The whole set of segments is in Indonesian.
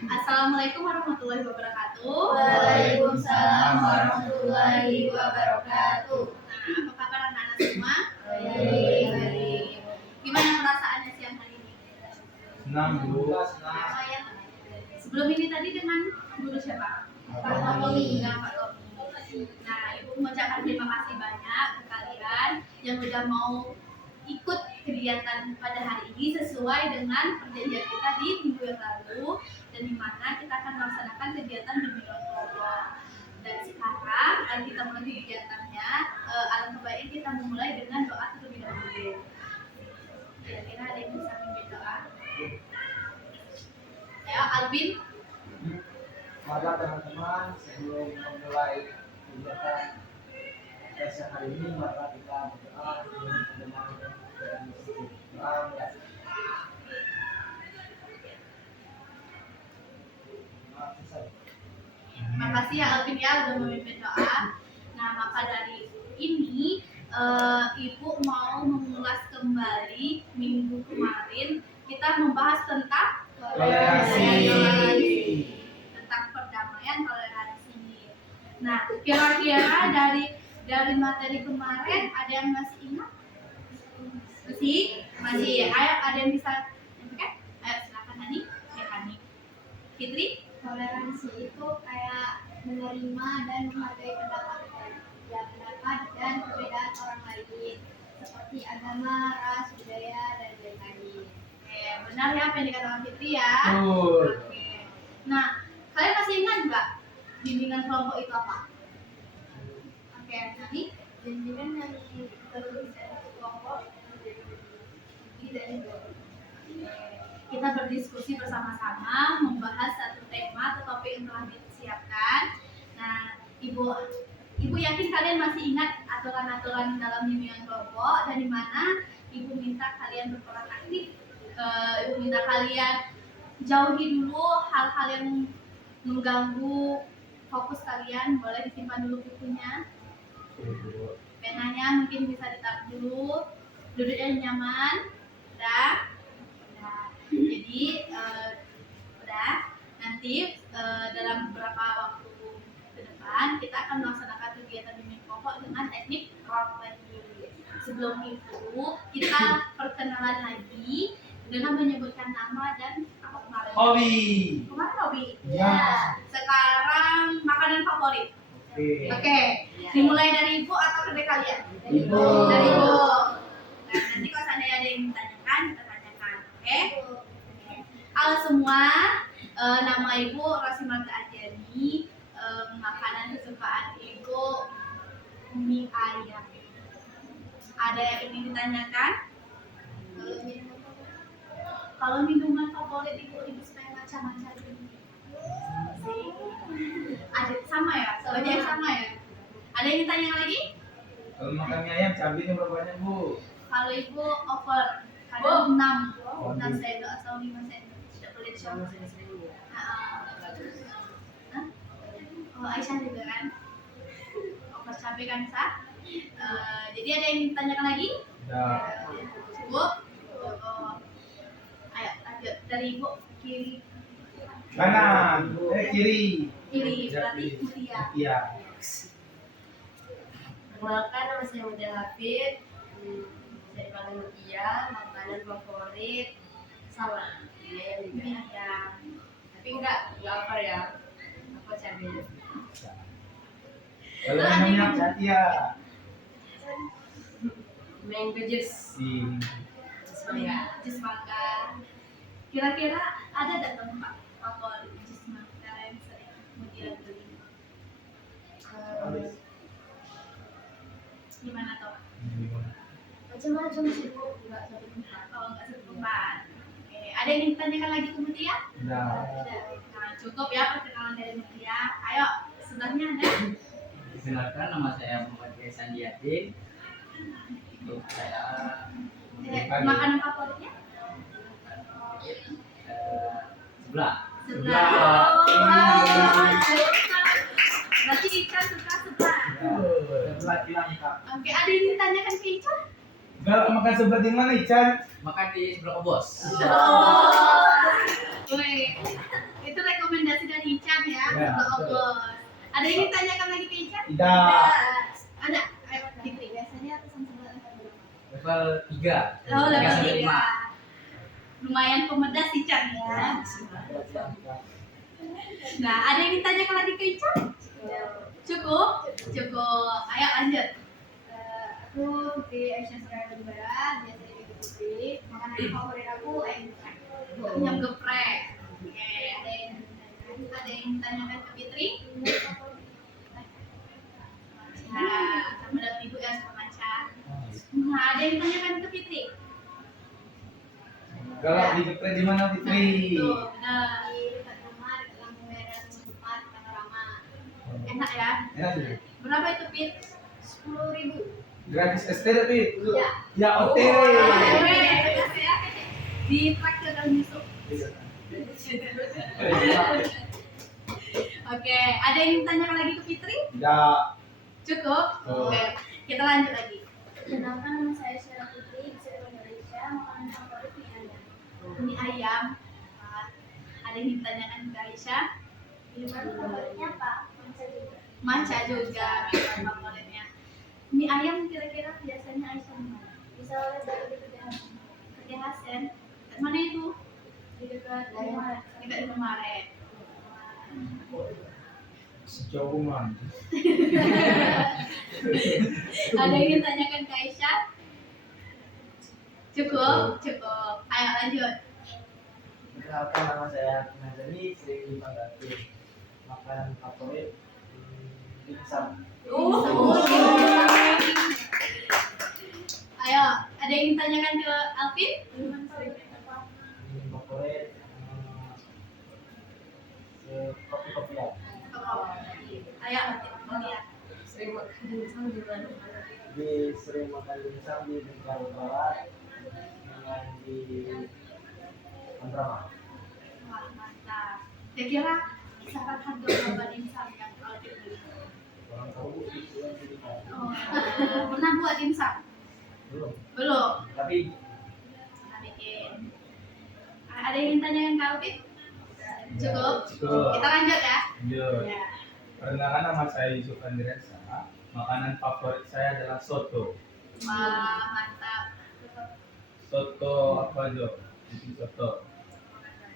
Assalamualaikum warahmatullahi wabarakatuh. Waalaikumsalam warahmatullahi wabarakatuh. Nah, apa kabar anak-anak semua? Baik. Gimana perasaannya siang hari ini? Senang, Bu. Sebelum ini tadi dengan guru siapa? Pak Tommy. Dengan Pak Tommy. Nah, Ibu mengucapkan terima kasih banyak ke kalian yang udah mau ikut kegiatan pada hari ini sesuai dengan perjanjian kita di minggu yang lalu, dan di mana kita akan melaksanakan kegiatan bimbingan kelompok. Dan sekarang akan kita mulai kegiatannya. Alangkah baiknya kita memulai dengan doa terlebih dahulu. Kira-kira ada yang bisa memimpin doa? Ayo, Albin. Maka teman-teman, sebelum memulai kegiatan sesi hari ini, maka kita berdoa dengan teman dan doa ya. Makasih ya Alvin ya udah memimpin doa. Nah, maka dari ini Ibu mau mengulas kembali minggu kemarin kita membahas tentang Toleransi. tentang perdamaian, toleransi. Nah, kira-kira dari materi kemarin ada yang masih ingat? Masih. Ayo, ada yang bisa nyampaikan? Ayo silakan Hani. Ya Hani. Fitri. Toleransi itu kayak menerima dan menghargai pendapat dan perbedaan orang lain seperti agama, ras, budaya, dan lain-lain. Oke, benar ya apa yang dikatakan Fitri ya? Betul. Oke. Nah, kalian masih ingat nggak bimbingan kelompok itu apa? Oke, Hani. Bimbingan yang terus kelompok Kita berdiskusi bersama-sama membahas satu tema atau topik yang telah disiapkan. Nah, Ibu yakin kalian masih ingat aturan-aturan dalam bimbingan kelompok, dan di mana Ibu minta kalian berperan aktif. Ibu minta kalian jauhi dulu hal-hal yang mengganggu fokus kalian. Boleh disimpan dulu bukunya, penanya mungkin bisa ditaruh dulu, duduknya nyaman. Udah. Jadi udah, nanti dalam beberapa waktu ke depan kita akan melaksanakan kegiatan bimbingan kelompok dengan teknik role playing. Sebelum itu kita perkenalan lagi dengan menyebutkan nama dan apa kemarin? Hobi. Kemarin hobi. Ya. Sekarang makanan favorit. Oke. Ya. Dimulai dari Ibu atau dari kalian? Ibu. Dari Ibu. Nah, nanti kalau seandainya ada yang ditanyakan, kita tanyakan. Oke? Halo semua, nama Ibu Rosimata Adjani. Makanan kesukaan Ibu mie ayam. Ada yang ingin ditanyakan? Kalau minuman favorit Ibu supaya macam-macam. Ada sama ya? Semuanya sama ya? Ada yang ditanya lagi? Kalau makan mie ayam, cabenya berapa banyak, Bu? Kalau Ibu over, kadang 6 sendok atau 5 sendok. Tidak boleh dicoba. Oh, Aisyah juga kan? Over cabai kan, Sah? Jadi ada yang ditanyakan lagi? Ya. Cukup? Ayo lanjut, dari Ibu kiri. Kanan. Kiri. Kiri, berarti Mutia. Iya. Perkenalkan, nama saya Mutia Hafid. Saya dipanggil Mutia. Makanan favorit sama ayam juga ayam. Tapi enggak lapar ya. Apa cabenya? Kalau namanya Satya. Mango juice. Semangka. Jus mangga. Kira-kira ada tak tempat favorit jus mangga yang sering Mutia beli? Gimana toh? Macam-macam sih Bu, enggak satu tempat. Oh, nggak satu tempat. Oke, ada yang ditanyakan lagi ke Mutia? Ya. Nah, cukup ya perkenalan dari Mutia. Ayo, sebelahnya ada. Perkenalkan, nama saya Muhammad Ihsan Yadin. Untuk saya Makanan favoritnya? sebelah. Sebelah. Berarti ikan suka sebelah. Sebelah Cilangkap. Oke, ada yang ditanyakan ke Ica? Enggak makan sebelah di mana, Ican? Makan di sebelah Obos. Oh. Wih. Itu rekomendasi dari Ican ya, Ya, untuk betul. Obos. Ada yang ditanyakan lagi ke Ican? Tidak. Ada. Ayo, Fitri. Biasanya pesan sebelah berapa? Level 3. Oh, level 3 sampai 5. 3. Lumayan pemedas Ican ya. Nah, ada yang ditanyakan lagi ke Ican? Cukup? Cukup. Ayo lanjut. Aku di Aisyah Suraya Barat, biasanya di Putri. Makanan favorit aku ayam geprek. Ayam geprek. Oke, ada yang ditanyakan ke Fitri? Nah, sama dengan ibu ya sama Maca. Nah, ada yang ditanyakan ke Fitri? Galak di geprek di mana Fitri? Tuh, benar. Di dekat rumah, dekat lampu merah, tempat panorama. Enak ya? Enak sih. Berapa itu, Fit? 10.000. Gratis ST tapi. Ya. Ya OT. Di traktir dan Yusuf. Oke, ada yang ditanyakan lagi ke Fitri? Tidak. Cukup? Oh. Oke, kita lanjut lagi. Kenalkan nama saya Syara Putri, bisa dipanggil Aisyah. Makanan favorit mie ayam. Mie ayam. Nah, ada yang ditanyakan ke Aisyah? Minuman favoritnya apa? Manca juga. Maca juga minuman favoritnya. Mie ayam kira-kira biasanya Aisyah di mana? Bisa oleh dari Kedai Ke Hasen. Di mana itu? di dekat rumah. Dekat di kemarin. Sejauh mana? Ada yang ditanyakan ke Aisyah? Cukup? Cukup. Ayo lanjut. Perkenalkan, nama saya Nazari, sering dipanggil makanan favorit dimsum. Ayo, ada yang ditanyakan ke Alvin? Minuman favorit apa? Minum favorit kopi-kopian. Ayo, Alvin. Ya. Sering makan dimsum di mana? Jadi sering makan dimsum di Bengkulu Barat dengan di Andrama. Wah, mantap. Kira-kira kisaran harga berapa dimsum yang Alvin beli? Orang tahu itu yang pilihan. Oh, pernah buat dimsum? Belum. Belum. Tapi Pernah bikin. Ada yang ditanyakan ke Alvin? Cukup? Cukup. Kita lanjut ya. Lanjut. Ya. Perkenalkan, nama saya Yusuf Andriansa. Makanan favorit saya adalah soto. Wah, mantap. Soto apa aja? Itu soto.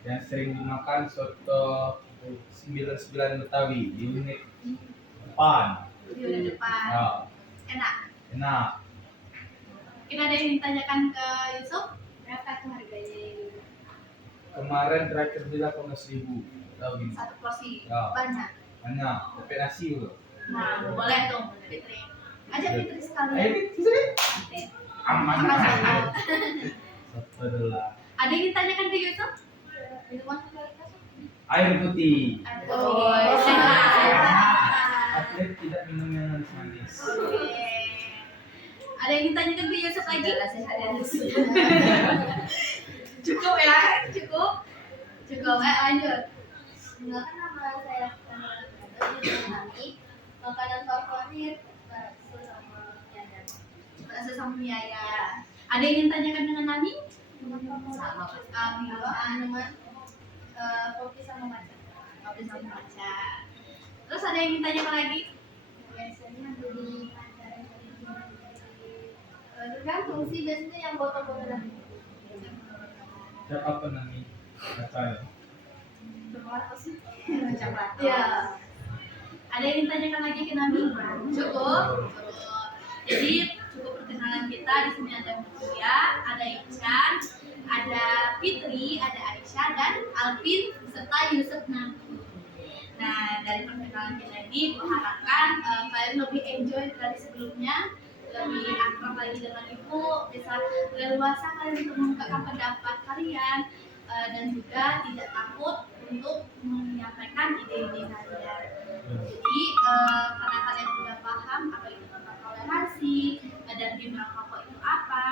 Yang sering dimakan soto 99 Betawi di unit depan. Di udah depan. Ya, Enak. enak. Mungkin ada yang ditanyakan ke Yusuf? Berapa tuh harganya ini? Kemarin terakhir bila 15.000. Tahu gini? Satu porsi. Ya. Banyak. Banyak. Tapi nasi loh. Nah, boleh tuh Fitri. Ajak Fitri Ayo sekalian. Fitri. Oke. Aman. Makasih. Soto adalah Ada yang ditanyakan ke Yusuf? Minuman favorit apa? air putih. Oh, Atlet tidak minum yang manis-manis. Oke. Ada yang ditanyakan ke Yusuf lagi? Sehat ya. Cukup ya, cukup. Cukup, lanjut. Kenalkan, nama saya Nani. Makanan favorit bakso sama mie Bakso sama mie ayam. Ada yang ditanyakan dengan Nani? sama minuman kopi sama matcha. Kopi sama matcha. Terus ada yang ditanyakan lagi? Biasanya beli matcha tergantung sih, biasanya yang botol-botolan. Siapa penami? Kata Coklat. Ya. Ada yang ditanyakan lagi ke Nami? Cukup. Cukup. Jadi cukup perkenalan kita. Di sini ada Mutia, ada Ican, ada Fitri, ada Aisyah dan Alvin serta Yusuf nanti. Nah, dari perkenalan kita ini mengharapkan kalian lebih enjoy dari sebelumnya, lebih akrab lagi dengan ibu, bisa leluasa kalian untuk mengungkapkan pendapat kalian dan juga tidak takut untuk menyampaikan ide-ide kalian. Jadi karena kalian sudah paham apa itu tentang toleransi dan gimana rokok itu apa,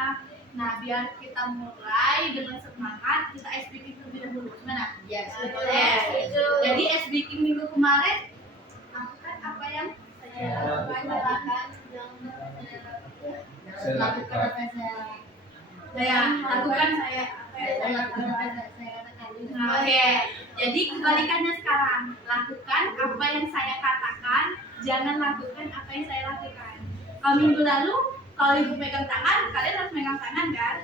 nah biar kita mulai dengan semangat, kita ice breaking terlebih dahulu. Gimana? Ya, Boleh. Jadi ice breaking minggu kemarin lakukan apa yang saya lakukan, Saya lakukan lakukan. apa yang saya saya lakukan. saya lakukan apa yang saya katakan. Nah, oke. Jadi kebalikannya sekarang, lakukan apa yang saya katakan, jangan lakukan apa yang saya lakukan. Kalau minggu lalu, kalau ibu pegang tangan, kalian harus pegang tangan kan?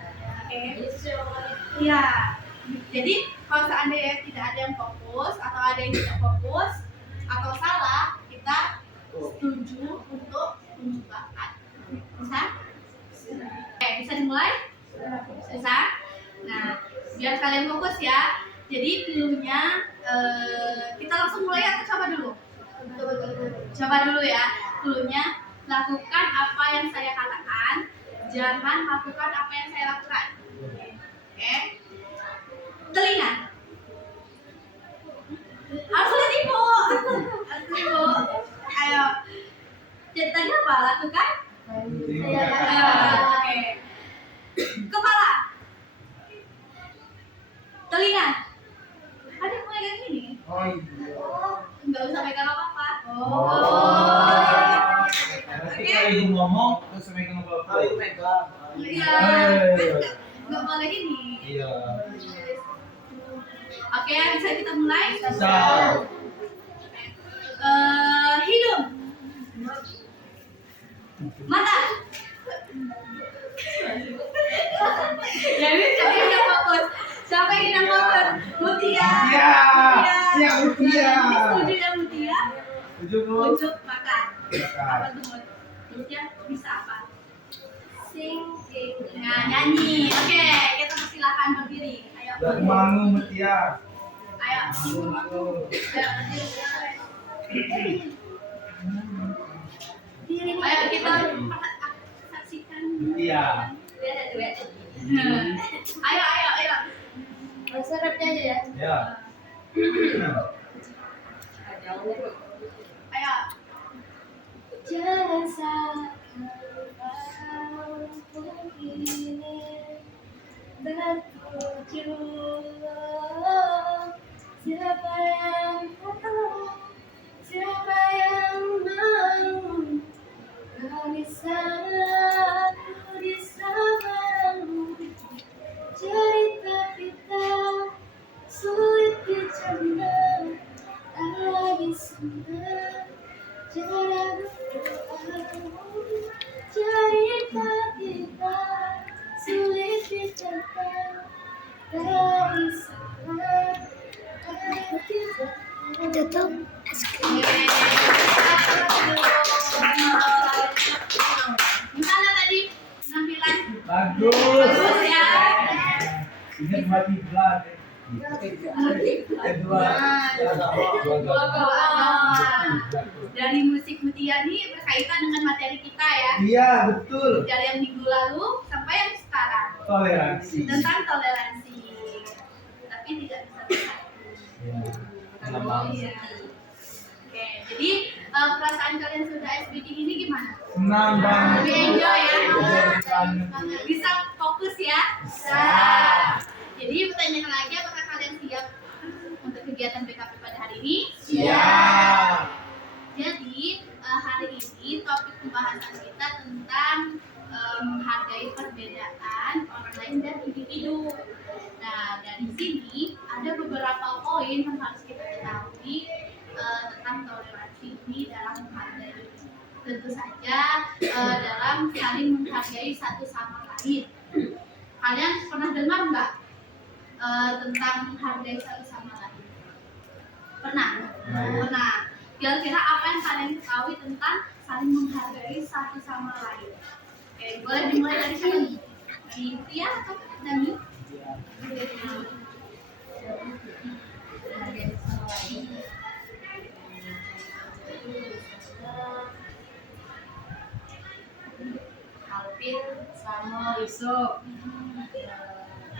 Oke. Iya. Jadi kalau seandainya tidak ada yang fokus atau ada yang tidak fokus atau salah, kita setuju untuk mencobakan. Bisa? Oke, bisa dimulai? Bisa? Nah, biar kalian fokus ya. Jadi clue-nya kita langsung mulai atau coba dulu? Coba dulu ya. Clue-nya lakukan apa yang saya katakan, jangan lakukan apa yang saya lakukan. Oke? Telinga. Harus lihat ibu. Harus ibu. Ayo. Jadi tadi apa? Lakukan? Oke. Kepala. Telinga. Ada yang mulai kayak gini? Oh iya. Enggak usah pegang apa-apa. Nanti kalau ibu ngomong terus megang apa-apa. Ayo pegang. Iya. Enggak boleh gini. Iya. Oke, bisa kita mulai? Bisa. Hidung. Mata. Jadi siapa yang tidak fokus? Siapa yang tidak fokus? Mutia. Mutia. Iya, Mutia. Setuju ya Mutia? Tujuh puluh. Ujuk makan. Apa tuh Mut? Mutia bisa apa? Singking. Nah, nyanyi. Oke, kita persilakan berdiri. Ayo. Dan mangu Mutia. Ayo. Mangu. Ayo kita saksikan. Mutia. Ayo. Langsung rapnya aja ya. Ya. Ayo. Jangan salahkan begini tertuju. Siapa yang tahu, siapa yang mau kau di sana, aku di sampingmu. Cerita kita sulit dicerna, tak lagi senang. Cara berdoa, cerita kita sulit dicerna, tak lagi senang. Tutup. Gimana tadi penampilan? Bagus. Bagus ya. Ingat mati belah. Kedua. Dari musik Mutia ini berkaitan dengan materi kita ya. Iya, betul. Dari yang minggu lalu sampai yang sekarang Toleransi. tentang toleransi. Tapi tidak bisa bersatu. Ya. Lemah. Iya. Oke, jadi perasaan kalian sudah SBD ini gimana? Senang banget. Lebih enjoy ya? Banget. Bisa fokus ya? Bisa. Jadi pertanyaan lagi, apakah kalian siap untuk kegiatan BKP pada hari ini? Siap. Jadi hari ini topik pembahasan kita tentang menghargai perbedaan orang lain dan individu. Nah, dari sini ada beberapa poin yang harus kita ketahui tentang toleransi ini dalam menghargai. Tentu saja dalam saling menghargai satu sama lain. Kalian pernah dengar nggak tentang menghargai satu sama lain? Pernah? Pernah. Kira-kira apa yang kalian ketahui tentang saling menghargai satu sama lain? Oke, boleh dimulai dari siapa nih? Dari Tia atau Dani? Alvin sama Yusuf.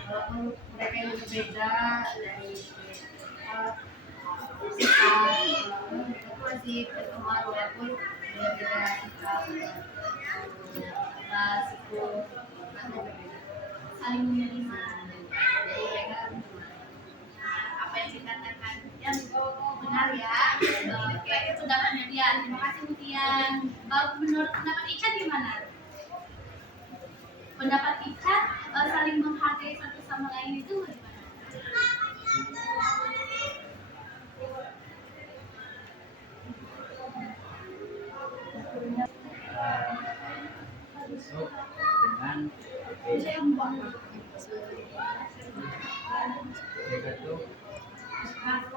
Walaupun mereka yang berbeda dari mereka masih berteman walaupun beda-beda sikap, siku, berbeda. Saling menerima. Jadi mereka Apa yang dikatakan yang benar ya. Oke, itu pendapatnya Dian. Terima kasih Dian. Menurut pendapat Ica gimana? Pendapat Ica saling menghargai satu sama lain itu bagaimana?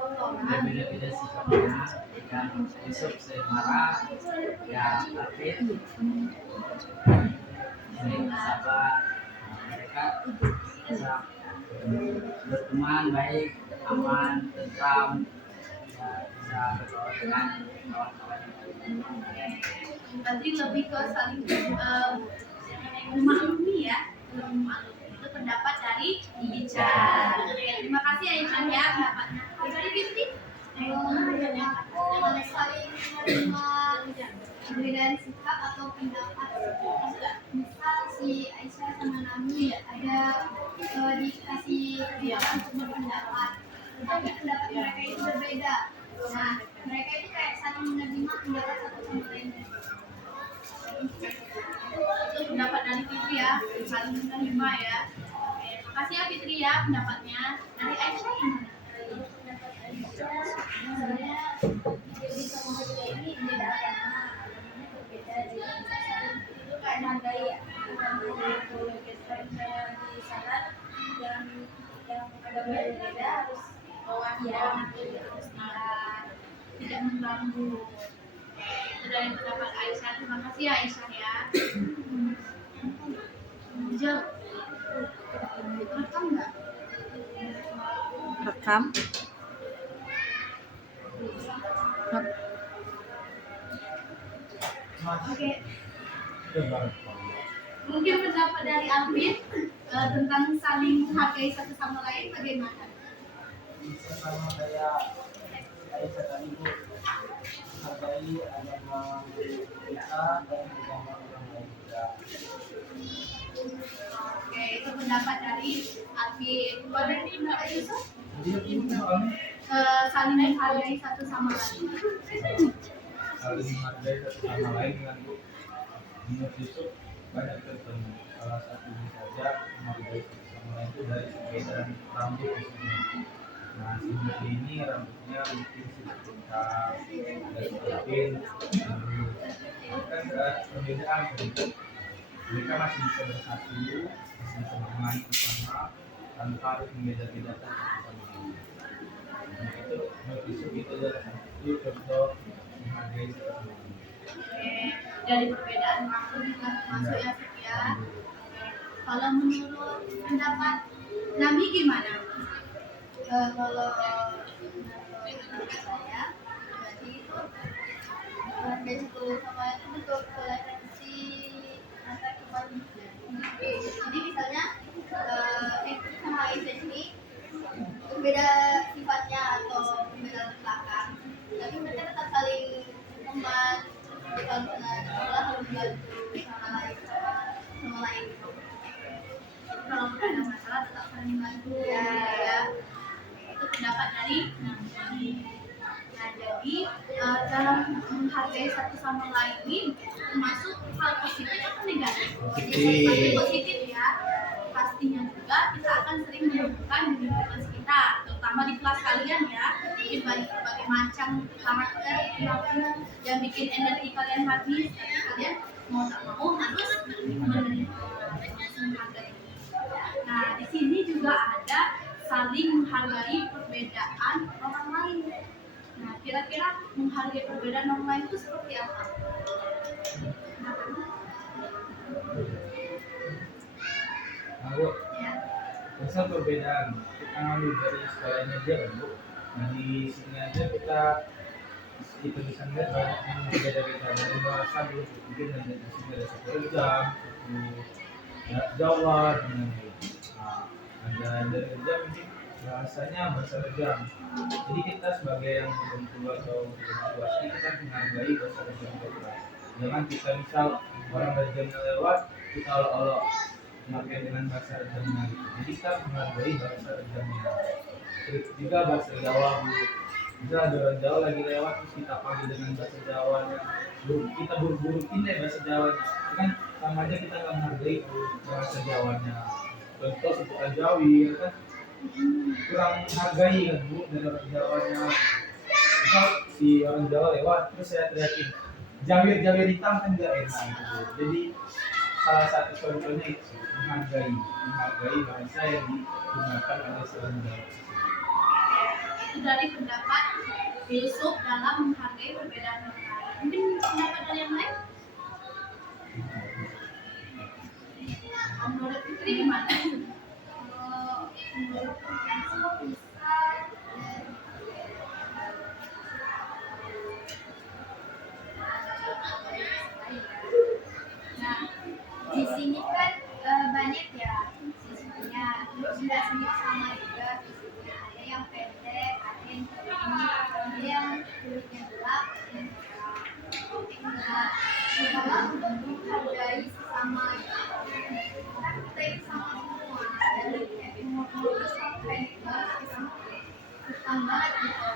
potongan. beda-beda sikapnya. Yang Yusuf sering marah, yang Alvin sering sabar. Mereka bisa berteman baik, aman, tentram, ya, bisa bergaul dengan kawan-kawan. Berarti lebih ke saling memaklumi ya, memaklumi. Itu pendapat dari Ica. Oke, terima kasih Aisyah ya pendapatnya. Dari Fitri? Aku saling menerima perbedaan sikap atau pendapat. Misal si Aisyah sama Nami ada dikasih kebebasan untuk berpendapat, tetapi pendapat mereka itu berbeda. Nah, mereka itu kayak saling menerima pendapat satu sama lain. Itu pendapat dari Fitri ya, saling menerima ya. Oke, makasih ya Fitri ya pendapatnya. Dari Aisyah gimana? Sebenarnya jadi sama kita ini beda agama, agamanya berbeda, jadi kita saling itu kayak menghargai ya. Kalau kita misalnya di sana yang agamanya berbeda harus ya harus Tidak mengganggu. Itu dari pendapat Aisyah. Terima kasih ya Aisyah ya. Jawab. Rekam nggak? Rekam. Oke. Coba. Mungkin pendapat dari Alvin tentang saling menghargai satu sama lain bagaimana? Bisa sama kayak tadi Bu, hargai agama kita dan agama orang lain juga. Oke, itu pendapat dari Alvin. Kalau dari pendapat Yusuf, Jadi itu soalnya saling menghargai satu sama lain. saling menghargai satu sama lain dengan Bu. Menurut Yusuf banyak ketemu. Salah satunya saja menghargai satu sama lain itu dari perbedaan rambut di sini. Nah, si ini rambutnya mungkin sedikit pintar dari Alvin. Kan perbedaan mereka masih bisa bersatu, masih bisa bermain bersama tanpa harus membeda-bedakan satu sama lain. Nah, itu menurut Yusuf itu adalah satu contoh menghargai satu sama lain. Oke, dari perbedaan waktu juga termasuk ya Suf ya. Kalau menurut pendapat Nabi gimana? kalau menurut saya berarti itu dari satu sama itu betul toleransi antar umat muslim. Jadi misalnya sama Aisyah ini berbeda sifatnya atau berbeda belakang, tapi mereka tetap saling membantu. Kalau misalnya di sekolah harus membantu sama lain. Kalau ada masalah tetap saling bantu ya. Itu pendapat dari Nabi. Nah, jadi dalam menghargai satu sama lain ini termasuk hal positif atau negatif? Pasti positif ya. Pastinya juga kita akan sering menemukan di lingkungan sekitar, terutama di kelas kalian ya. Mungkin berbagai macam karakter yang bikin energi kalian habis, tapi kalian mau tak mau harus menerima, menghargai. Nah, di sini juga ada saling menghargai perbedaan orang lain. Nah, kira-kira menghargai perbedaan orang lain itu seperti apa? Nah, Bu, Ya. misal perbedaan kita ngambil dari sekolahnya aja kan Bu. Nah, di sini aja kita bisa lihat banyak yang berbeda-beda dari bahasa dulu mungkin dari sini ada satu jam, satu Jawa dengan ada dari jam mungkin bahasanya bahasa Rejang. Jadi kita sebagai yang belum tua atau belum tua kita kan menghargai bahasa Rejang kita. Jangan kita misal orang Rejangnya lewat kita olok-olok memakai dengan bahasa Rejangnya gitu. Jadi kita menghargai bahasa Rejangnya. Terus juga bahasa Jawa Bu. Bisa ada orang Jawa lagi lewat terus kita panggil dengan bahasa Jawanya. Kita buru-buruin deh bahasa Jawanya. Itu kan sama aja kita nggak menghargai bahasa Jawanya. Contoh sebutan Jawi ya kan kurang menghargai kan Bu dari orang Jawanya. Misal si orang Jawa lewat terus saya teriakin Jawir hitam kan nggak enak gitu Bu. Jadi salah satu contohnya itu menghargai bahasa yang digunakan oleh seorang Jawa. itu dari pendapat filsuf dalam menghargai perbedaan orang lain. Mungkin pendapat dari yang lain? Menurut Fitri gimana? Menurut aku bisa Nah, di sini kan banyak ya siswanya, tidak semua sama juga fisiknya. Ada yang pendek, ada yang tinggi, ada yang kulitnya gelap, ada yang terang. Nah, cobalah untuk menghargai sesama kan kita itu sama semua dari umur sampai banget gitu.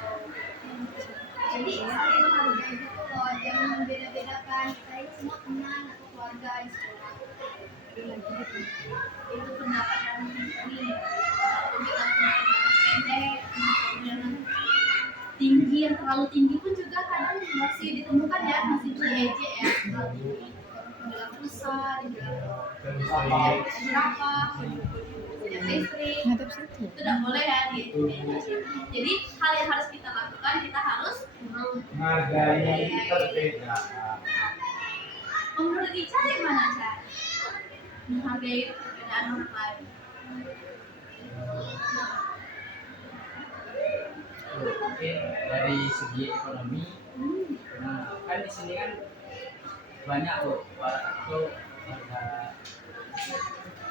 Jadi saling menghargai gitu loh, jangan membeda-bedakan kita itu semua teman atau keluarga di sekolah. Itu pendapat dari ini. Kita punya pendek, kemudian tinggi, yang terlalu tinggi pun juga kadang masih ditemukan ya, masih diejek ya, terlalu tinggi. Dibilang besar, dibilang berapa, punya listrik, itu tidak boleh ya jadi hal yang harus kita lakukan, kita harus menghargai perbedaan. menurut Ica gimana Ca? Menghargai perbedaan orang lain. Mungkin dari segi ekonomi, nah kan di sini kan banyak tuh warga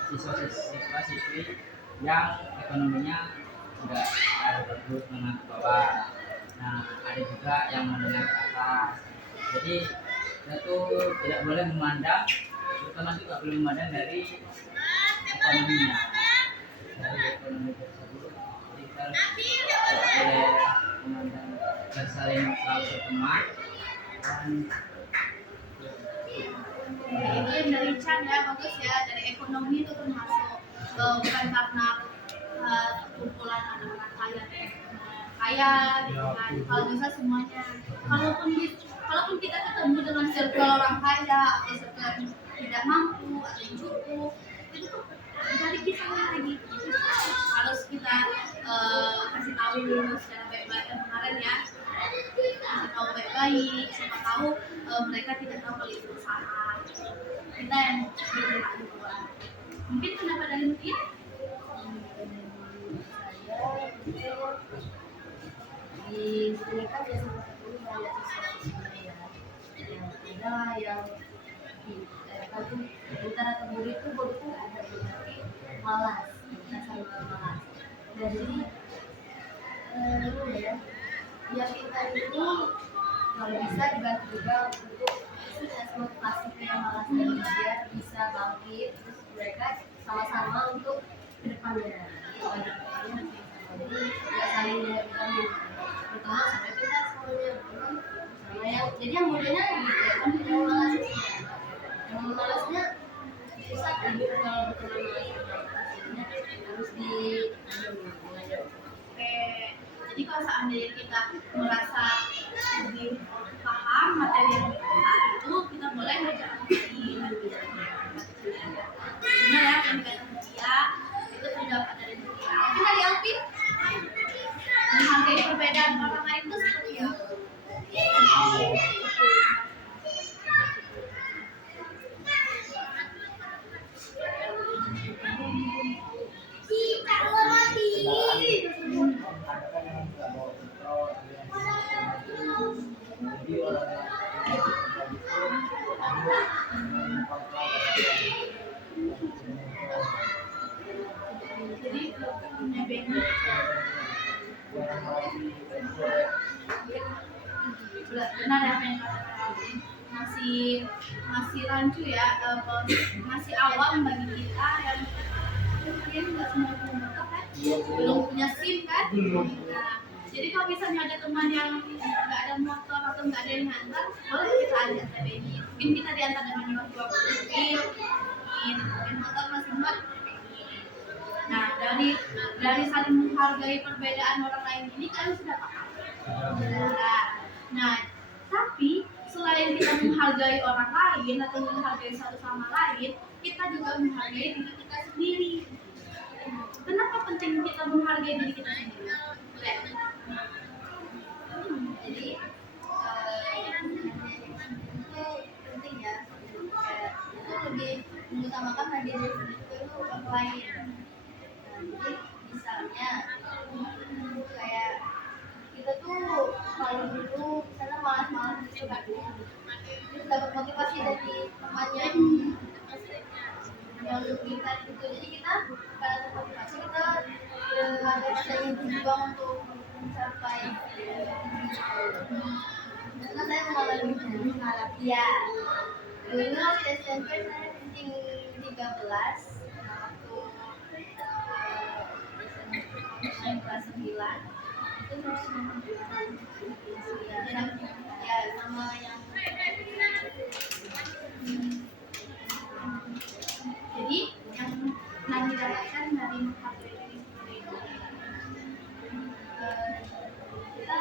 siswa-siswi yang ekonominya tidak terlalu menengah ke bawah. Nah, ada juga yang menengah ke atas. Jadi kita tuh tidak boleh memandang, terutama juga boleh memandang dari ekonominya, dari ekonomi tersebut. Jadi kita tidak boleh memandang dan saling selalu berteman dan Ini yang dari Chan ya, bagus ya, dari ekonomi itu termasuk bukan karena kumpulan anak-anak kaya gitu kan. Kalau bisa semuanya. Kalaupun kita ketemu dengan circle orang kaya atau circle yang tidak mampu atau yang cukup, itu tuh dari kita lagi. Harus kita kasih tahu secara baik-baik kemarin ya. Kasih tahu baik-baik, siapa tahu mereka tidak tahu kalau itu salah. Kita yang berhak dua. Mungkin pendapat dari Mutia? di sini kan ya salah satunya banyak siswa-siswa yang ada yang kalau antara teman itu betul ada tapi malas, kita sama malas. Dan jadi ya kita ini kalau bisa dibantu juga untuk motivasi ke yang malas ini biar bisa bangkit, terus mereka sama-sama untuk ke depannya. Jadi nggak saling menyakitkan, terutama sampai kita semuanya sama yang jadi yang mudanya gitu kan, yang malasnya susah hidup kalau berteman harus di Oke, jadi kalau seandainya kita merasa lebih paham materi yang saat itu, kita boleh ngajak lagi. Benar ya, yang dikatakan dia itu pendapat dari dia. Mungkin dari Alvin, menghargai perbedaan orang lain itu seperti apa? Jadi orang Jadi punya beda. Benar ya apa yang katakan Alvin. Masih rancu ya, masih awam bagi kita yang mungkin nggak semua punya kan, belum punya SIM kan. Nah, jadi kalau misalnya ada teman yang nggak ada motor atau nggak ada yang ngantar, boleh kita ajak TPI. Mungkin kita diantar dengan orang tua mobil, mungkin motor masih muat. Nah, dari saling menghargai perbedaan orang lain ini kan sudah paham. Nah, tapi selain kita menghargai orang lain atau menghargai satu sama lain, kita juga menghargai diri kita sendiri. Kenapa penting kita menghargai diri kita sendiri? kalau dulu misalnya malas-malas gitu kan, terus dapat motivasi dari temannya yang kita gitu, jadi kita karena termotivasi kita ada rasanya berjuang untuk mencapai karena saya mengalami ya dulu waktu SMP saya ranking 13 waktu kelas 9 itu ya sama yang jadi yang nanti dapatkan dari menghargai diri sendiri itu kita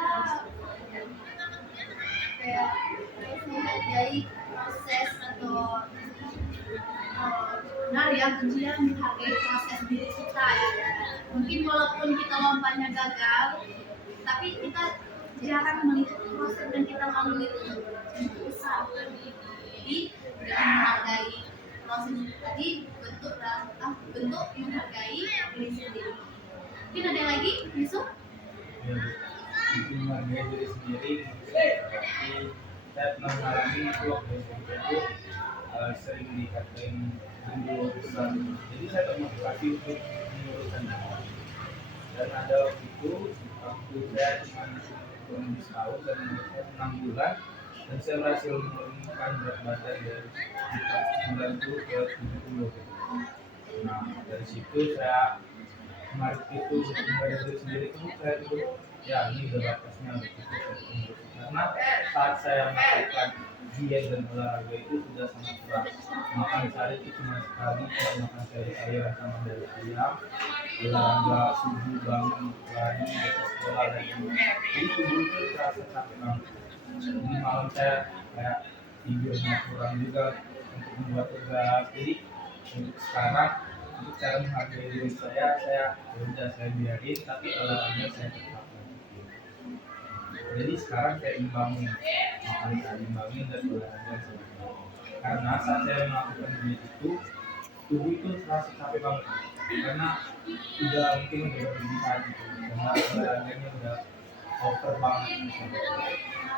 kayak terus menghargai proses atau benar ya kuncinya menghargai proses diri kita ya. Mungkin walaupun kita lompatnya gagal, tapi kita jarang melihat proses dan kita lalui itu besar. Jadi dengan menghargai proses tadi bentuk menghargai diri sendiri. Mungkin ada yang lagi, Yusuf? Ya, itu menghargai diri sendiri. Berarti saya pernah mengalami itu waktu SMP itu sering dikatain guru besar. Jadi saya termotivasi untuk menyuruhkan diri. Dan ada waktu itu saya cuma turun setahun dan 6 bulan, dan saya berhasil menurunkan berat badan dari sekitar 90 ke 70. Nah, dari situ saya kemarin itu untuk menghargai diri sendiri itu saya itu ya ini udah batasnya begitu saya tutup. Karena saat saya melakukan diet dan olahraga itu sudah sangat berat. Makan sehari itu cuma sekali, saya makan sayur-sayuran sama dari ayam, olahraga subuh bangun lari ke sekolah lagi. Jadi tubuh itu terasa capek banget. Ini malam saya kayak tidurnya kurang juga untuk membuat tugas. Jadi untuk sekarang untuk cara menghargai diri saya udah saya biarin, tapi olahraga saya tetap. Jadi sekarang saya imbangin, makan saya imbangin dan olahraga saya imbangin. Karena saat saya melakukan diet itu, tubuh itu terasa capek banget. Karena udah mungkin udah berlebihan gitu, karena olahraganya udah over banget misalnya.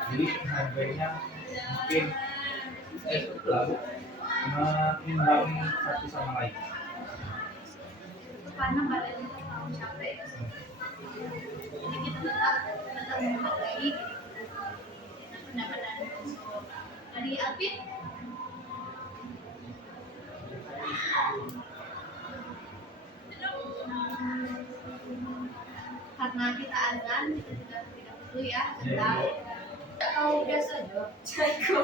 Jadi menghargainya mungkin saya selalu menimbangin satu sama lain. Karena badan kita terlalu capek, jadi kita tetap menghargai diri kita. Benar-benar dari Alvin. Karena kita azan, kita juga tidak dulu ya. Kalau biasa aja, Ceko.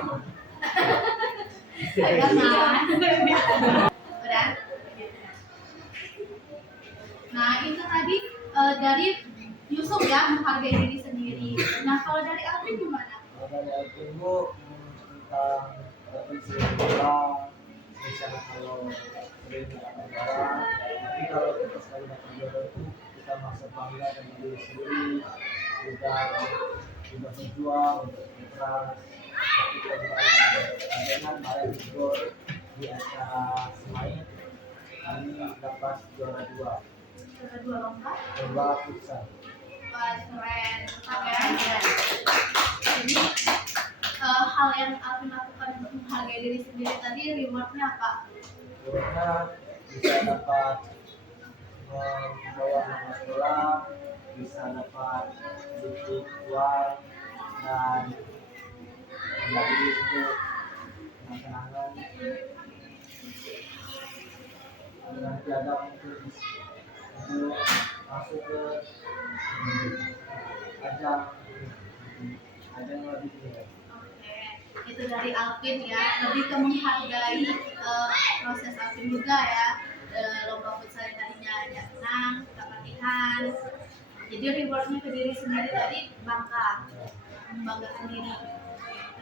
Udah. Nah itu tadi dari Yusuf ya, menghargai diri sendiri. Nah kalau dari Alvin gimana? Makanya tunggu tentang provinsi bola, misalnya kalau sering tidak negara, tapi kalau kita sekali dapat juara itu kita merasa bangga dengan diri sendiri, kita sudah berjuang untuk keras, tapi kita juga dengan main gol di acara Semain, kami dapat juara 2 Kedua lomba. lomba futsal. Wah keren, ya. Jadi hal yang Alvin lakukan untuk menghargai diri sendiri tadi rewardnya apa? Karena bisa dapat membawa nama sekolah, bisa dapat sedikit uang dan menjadi untuk kenangan dengan piagam untuk masuk ke ajang yang lebih tinggi. Oke, itu dari Alvin ya, lebih ke menghargai proses Alvin juga ya. Lomba futsal yang tadinya agak senang, dapat latihan. Jadi rewardnya ke diri sendiri tadi bangga, membanggakan diri.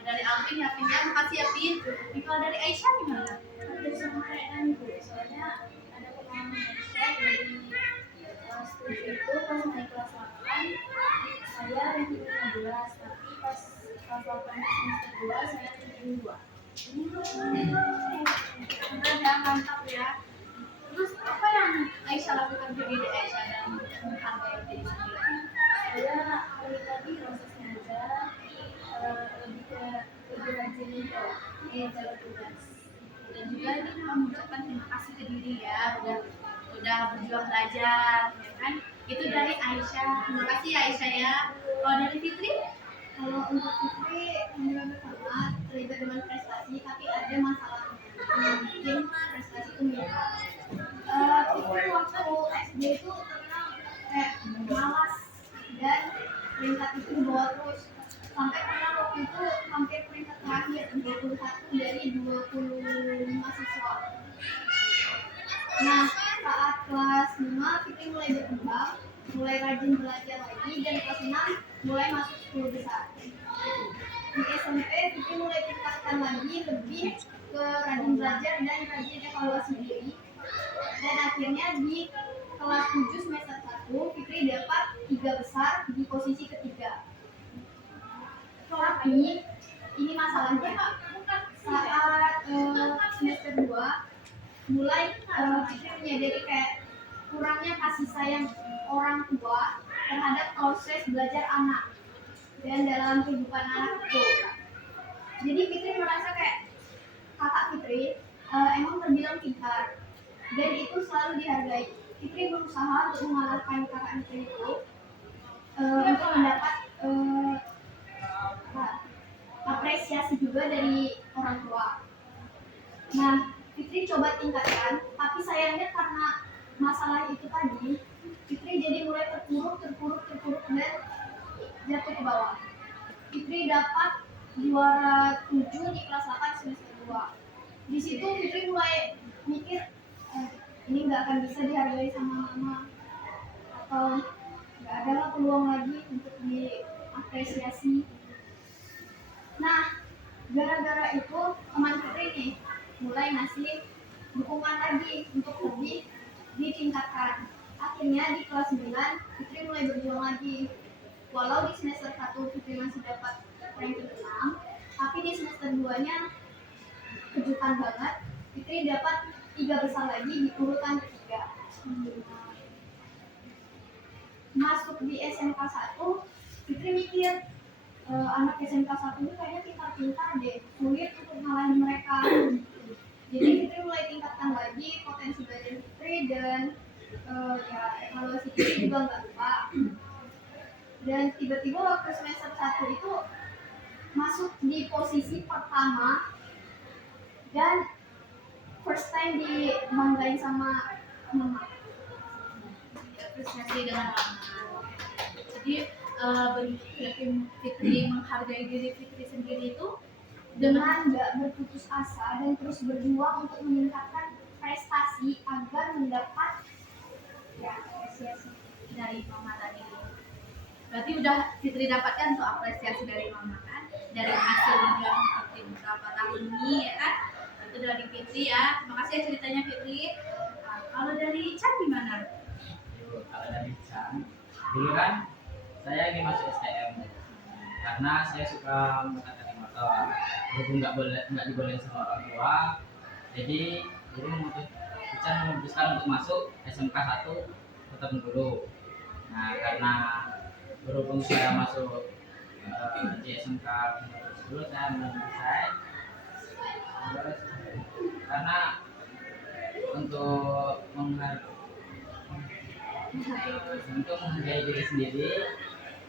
Dari Alvin ya, Alvin ya, makasih ya Vin. Kalau dari Aisyah gimana? Hampir sama kayak Nanti, soalnya ada pengalaman Aisyah dari kelas 7 itu pas naik kelas 8 saya ranking 15, tapi pas kelas 8 semester 2 saya ranking 2. Keren ya, mantap ya. Terus apa yang Aisyah lakukan ke diri Aisyah dalam menghargai diri sendiri? Saya hari tadi prosesnya aja sebagai jalur tugas. Dan juga ini mengucapkan terima kasih ke diri ya, udah berjuang belajar, ya kan? Itu dari Aisyah. Terima kasih ya Aisyah ya. Kalau dari Fitri? Kalau untuk Fitri, menurut sama terlibat dengan prestasi, tapi ada masalah yang bikin prestasi itu meningkat. Fitri waktu SD itu terkenal kayak malas dan peringkat itu dibawa terus sampai pernah waktu itu hampir peringkat terakhir 21 dari 25 siswa. Nah, saat kelas 5 Fitri mulai berkembang, mulai rajin belajar lagi, dan kelas 6 mulai masuk 10 besar. Di SMP Fitri mulai tingkatkan lagi lebih ke rajin belajar dan rajin evaluasi diri. Dan akhirnya di kelas 7 semester 1 Fitri dapat 3 besar di posisi ketiga. Tapi ini masalahnya saat semester 2 mulai Fitri menyadari kayak kurangnya kasih sayang orang tua terhadap proses belajar anak dan dalam kehidupan anak itu. Jadi Fitri merasa kayak kakak Fitri emang terbilang pintar dan itu selalu dihargai. Fitri berusaha untuk mengalahkan kakak Fitri itu untuk mendapat apresiasi juga dari orang tua. Nah, Fitri coba tingkatkan, tapi sayangnya karena masalah itu tadi, Fitri jadi mulai terpuruk dan jatuh ke bawah. Fitri dapat juara 7 di kelas 8 semester 2. Di situ Fitri mulai mikir, ini nggak akan bisa dihargai sama mama, atau nggak ada lah peluang lagi untuk diapresiasi. Nah, gara-gara itu teman Fitri nih mulai ngasih dukungan lagi untuk lebih ditingkatkan. Akhirnya di kelas 9 Fitri mulai berjuang lagi. Walau di semester 1 Fitri masih dapat ranking 6, tapi di semester 2-nya kejutan banget, Fitri dapat 3 besar lagi di urutan ketiga. Masuk di SMK 1, Fitri mikir anak SMK 1 ini kayaknya pintar-pintar deh, sulit untuk ngalahin mereka. Jadi Fitri mulai tingkatkan lagi potensi belajar Fitri dan ya evaluasi Fitri juga nggak lupa. Dan tiba-tiba waktu semester 1 itu masuk di posisi pertama dan first time dibanggain sama mama. Apresiasi dengan mama. Jadi begitu Fitri menghargai diri Fitri sendiri itu Dengan nggak berputus asa dan terus berjuang untuk meningkatkan prestasi agar mendapat ya apresiasi. dari mama tadi. Berarti udah Fitri dapatkan tuh apresiasi dari mama kan, dari hasil yang Fitri beberapa tahun ini ya kan. Itu dari Fitri ya. Terima kasih ya ceritanya Fitri. Nah, kalau dari Chan gimana? Kalau dari Chan, dulu kan saya ingin masuk STM karena saya suka menggunakan motor. Berhubung nggak dibolehin sama orang tua, jadi Chan memutuskan untuk masuk SMK 1 Kota Bengkulu. Nah, karena berhubung saya masuk di SMK 10, saya belum selesai. Karena untuk menghargai diri sendiri,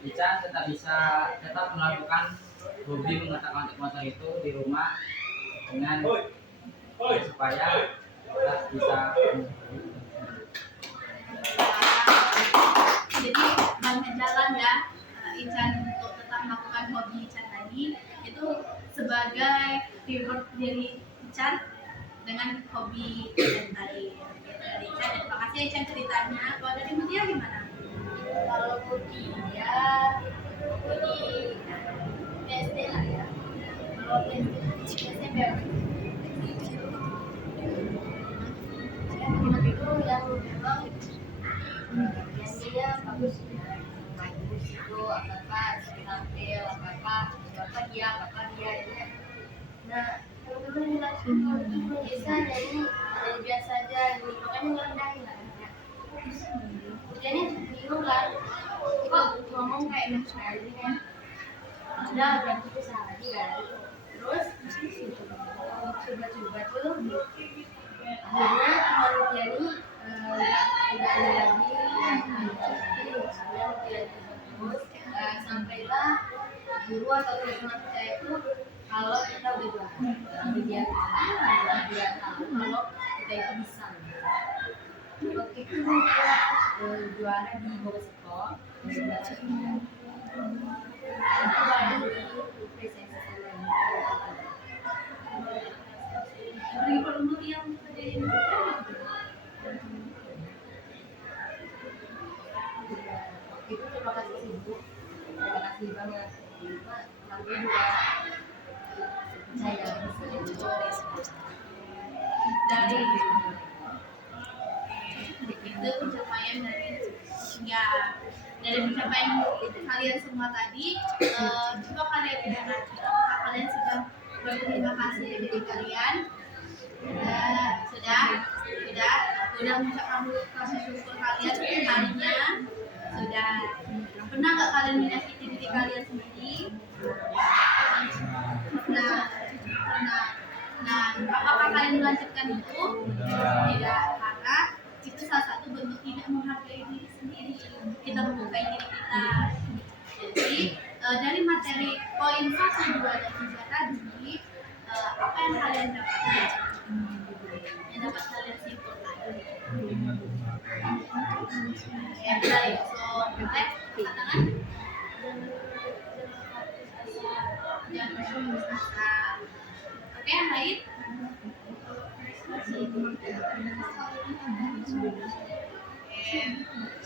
Ica tetap melakukan hobi mengotak-atik motor itu di rumah dengan supaya tetap bisa. Jadi banyak jalan ya Ican untuk tetap melakukan hobi Ican tadi itu sebagai reward dari Ican dengan hobi Ican tadi. Dari Ican, terima kasih Ican ceritanya. Kalau dari Mutia gimana? Kalau Mutia di PSD lah ya. Kalau SMP itu yang memang yang dia bagus bagus itu apa tampil apa dia ya. Nah teman-teman bilang bisa nyanyi biasa aja gitu makanya ngerendahin lah Mutianya bingung kan kok ngomong kayak gitu kan udah berarti bisa lagi kan terus coba-coba tuh akhirnya panitia ini tidak ada lagi terus sampailah guru atau teman kita itu kalau kita udah juara dia tahu kalau kita itu bisa. Waktu itu kita juara di Bogor Beri perlu yang terjadi itu terima kasih ibu, terima kasih banget nanti juga saya dari itu pencapaian dari pencapaian kalian semua tadi. Coba kalian lihat apakah kalian sudah berterima kasih dari kalian. Sudah mengucapkan kasih syukur kalian setiap harinya. Sudah pernah nggak kalian menyakiti diri kalian sendiri? Nah, apakah kalian melanjutkan itu? Tidak, karena itu salah satu bentuk tidak menghargai diri sendiri. Kita menghargai diri kita. Jadi dari materi poin 1, 2, dan 3 tadi, apa yang kalian dapatkan? Yang dapat kalian simpulkan? Ya, baik. So, next, katakan. Jangan berputus asa. Oke, yang lain?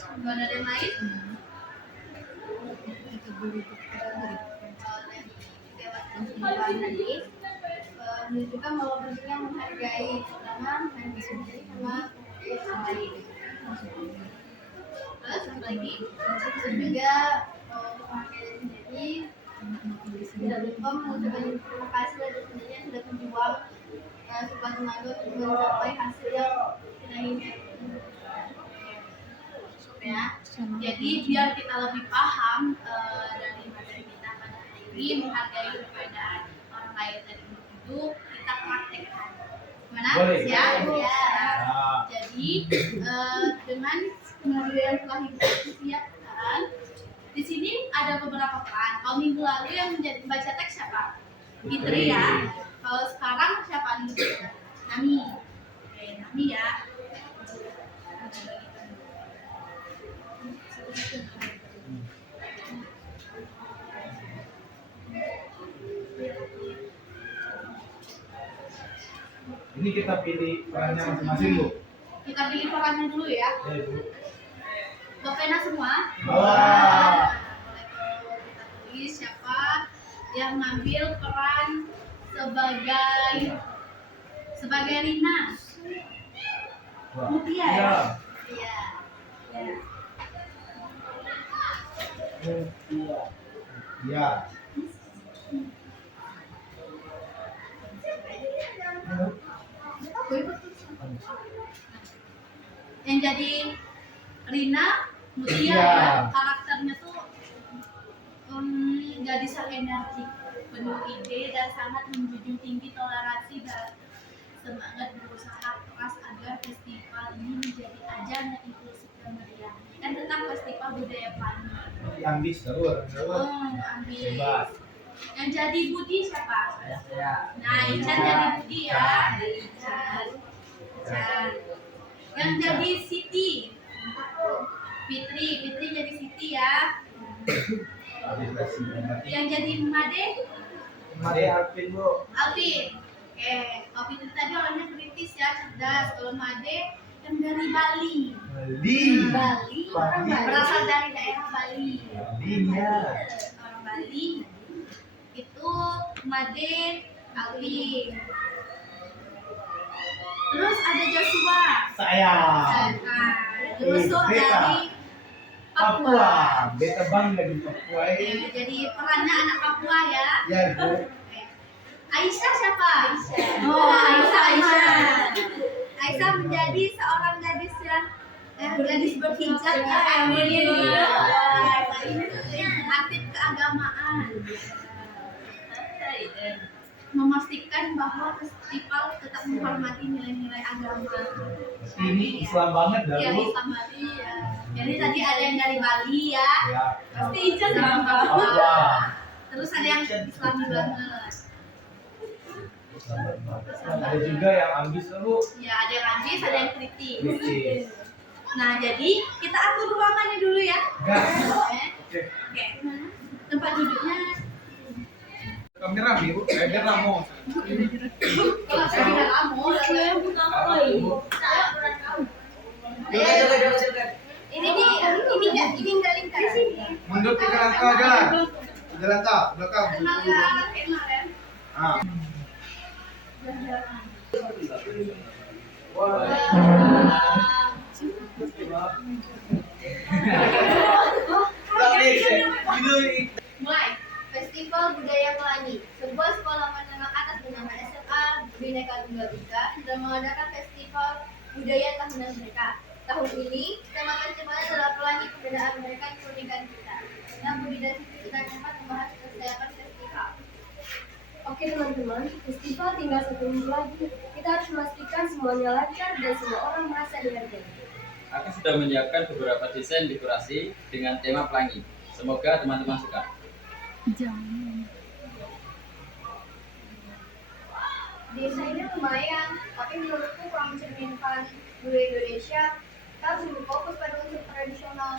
Kalau ada yang lain? tadi menunjukkan bahwa pentingnya menghargai pertama diri sendiri sama orang lain. Terus apa lagi? Juga menghargai diri sendiri, tidak lupa mengucapkan terima kasih atas temannya sudah berjuang sekuat tenaga untuk mencapai hasil yang kita inginkan. Ya, jadi biar kita lebih paham dari materi kita pada hari ini, menghargai perbedaan orang lain dan individu, kita praktekkan. Gimana? Boleh. Siap? Boleh. Ya. Nah. Jadi dengan skenario yang telah kita siapkan, di sini ada beberapa peran. Kalau minggu lalu yang menjadi pembaca teks siapa? Fitri ya. Kalau sekarang siapa nih? Nami. Oke, Nami ya. Ini kita pilih perannya masing-masing, Bu. Kita pilih perannya dulu ya. Ya, Bu. Bawa pena semua. Wah. Kita tulis siapa yang ngambil peran sebagai Rina. Wah. Mutia ya? Iya. Iya. Ya. Iya. Yang jadi Rina, Mutia Iya. ya, karakternya tuh gadis yang energik, penuh ide dan sangat menjunjung tinggi toleransi dan semangat berusaha keras agar festival ini menjadi ajang yang inklusif dan meriah. Kan tentang festival budaya Pani. Ambis tahu orang Jawa. Ambil. Hebat. Yang jadi Budi siapa? Saya Nah, Ican jadi Budi ya. Ican. Yang jadi Siti. Fitri jadi Siti ya. Yang jadi Made, Mari Alvin, Bu. Alvin. Oke, kalau Fitri tadi orangnya kritis ya, cerdas. Kalau Made yang dari Bali. Bali. Berasal dari daerah Bali. Balinya. Orang Bali itu Made, Alvin. Terus ada Joshua. Saya. Nah, Joshua Beta. dari Papua. Papua. Beta bangga di Papua Ya, ini. jadi perannya anak Papua ya. Ya, Bu. Aisyah siapa? Oh, Aisyah. Aisyah menjadi seorang gadis yang gadis berhijab ya. Aktif keagamaan. memastikan bahwa festival tetap menghormati nilai-nilai agama. Ini Islam banget dah Ya, Bu. Islam Bali ya. Jadi tadi ada yang dari Bali ya. Ya. Pasti Ica sama Papua. Papua. Terus ada yang Islami banget. Ada juga yang ambis tuh Bu. Ya, ada yang ambis, ada yang kritis. Kritis. Nah, jadi kita atur ruangannya dulu ya. Gas. Oke. Oke. Tempat duduknya Kamera biru, biar lama. kalau saya tidak mau, saya buka apa ini? Saya kurang tahu. Ini enggak lingkar. Mundur 3 langkah jalan. 3 langkah belakang. Kenal ya, kenal ya. Ah. Mulai. Festival Budaya Pelangi, sebuah sekolah menengah atas bernama SMA Bhinneka Tunggal Ika sudah mengadakan festival budaya tahunan mereka. Tahun ini, tema festivalnya adalah Pelangi Perbedaan Mereka Keunikan Kita. Nah, Budi dan Siti sedang dapat membahas kesiapan festival. Oke teman-teman, festival tinggal 1 minggu lagi. Kita harus memastikan semuanya lancar dan semua orang merasa dihargai. Aku sudah menyiapkan beberapa desain dekorasi dengan tema pelangi. Semoga teman-teman suka. Desainnya lumayan, tapi menurutku kurang mencerminkan budaya Indonesia. Kita harus lebih fokus pada unsur tradisional.